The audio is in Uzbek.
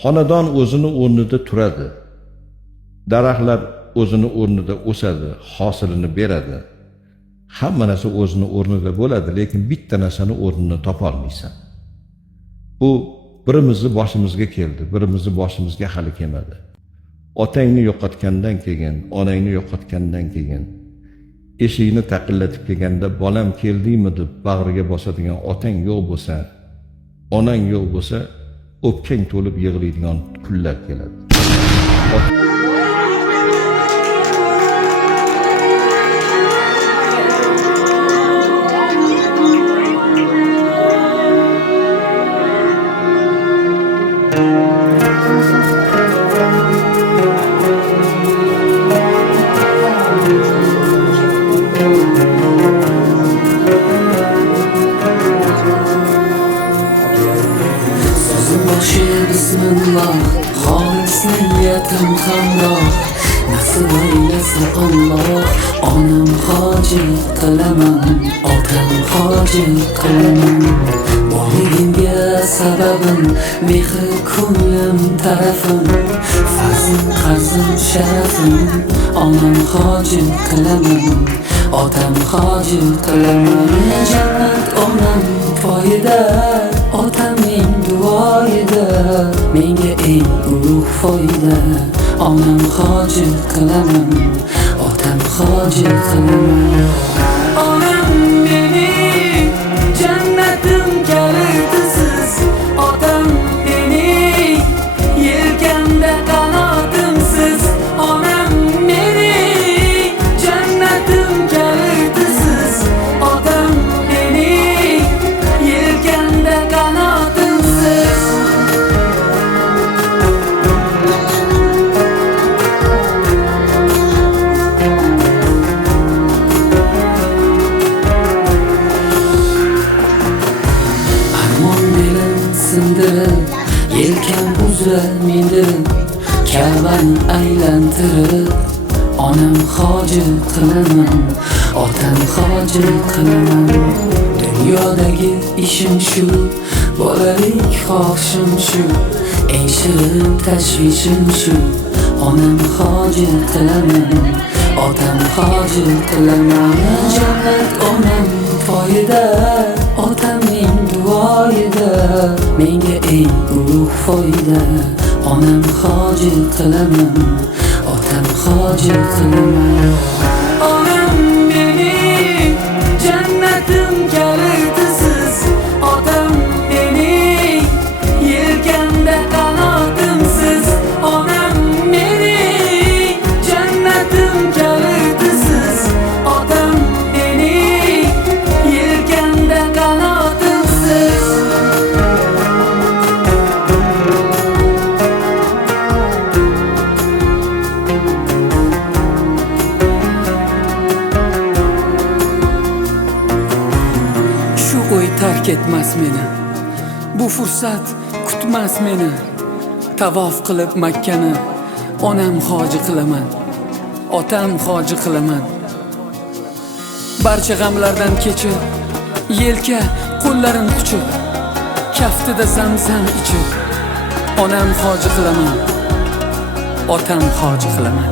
Xonadon o'zini o'rnida turadi. Daraxtlar o'zini o'rnida o'sadi, hosilini beradi. Hamma narsa o'zini o'rnida bo'ladi, lekin bitta narsani o'rnini topa olmaysan. Bu birimizni boshimizga keldi, birimizni boshimizga hali kelmadi. Otangni yo'qotgandan keyin, onangni yo'qotgandan keyin, eshikni taqillatib kelganda bolam keldingmi deb bag'riga bosadigan otang yo'q bo'lsa, onang yo'q bo'lsa, o'pkang to'lib yig'laydigan kunlar keladi. Bismillah, xolis niyatim hamroh, nasib aylasa Alloh. Onam hoji qilaman, otam hoji qilaman. Borligimga sababim mehri ko'nglim tarafim, farzim qarzim sharafim. Onam hoji qilaman, otam hoji qilaman. Jannat onam foyda, otamning duoyida, menga eng ulug' foyda. Onam hoji qilaman, otam hoji qilaman. Onam mening jannatim kalitisiz, otam mening yelkamda qanotimsiz. Onam mening jannatim kalitisiz, otam mening yelkamda qanotimsiz. Sindirib, yelkam uzra mindirib, Ka'bani aylantirib, onam hoji qilaman, otam hoji qilaman. Dunyodagi ishim shu, bolalik xohishim shu, eng shirin tashvishim shu. Onam hoji qilaman, otam hoji qilaman. Jannat onam foyda, otamning duoyida, menga eng ulug' foyda. Onam hoji qilaman, otam hoji qilaman. Onam mening jannatim kalitisiz, otam mening yelkamda qanotimsiz. Onam mening jannatim kalitisiz, otam mening yelkamda qanotimsiz. Shu o'y tark etmas meni, bu fursat kutmas meni. Tavof qilib Makkani onam hoji qilaman, otam hoji qilaman. Barcha g'amlardan kechib, yelka qo'llarim quchib, kaftida zamzam ichib, onam hoji qilaman, otam hoji qilaman.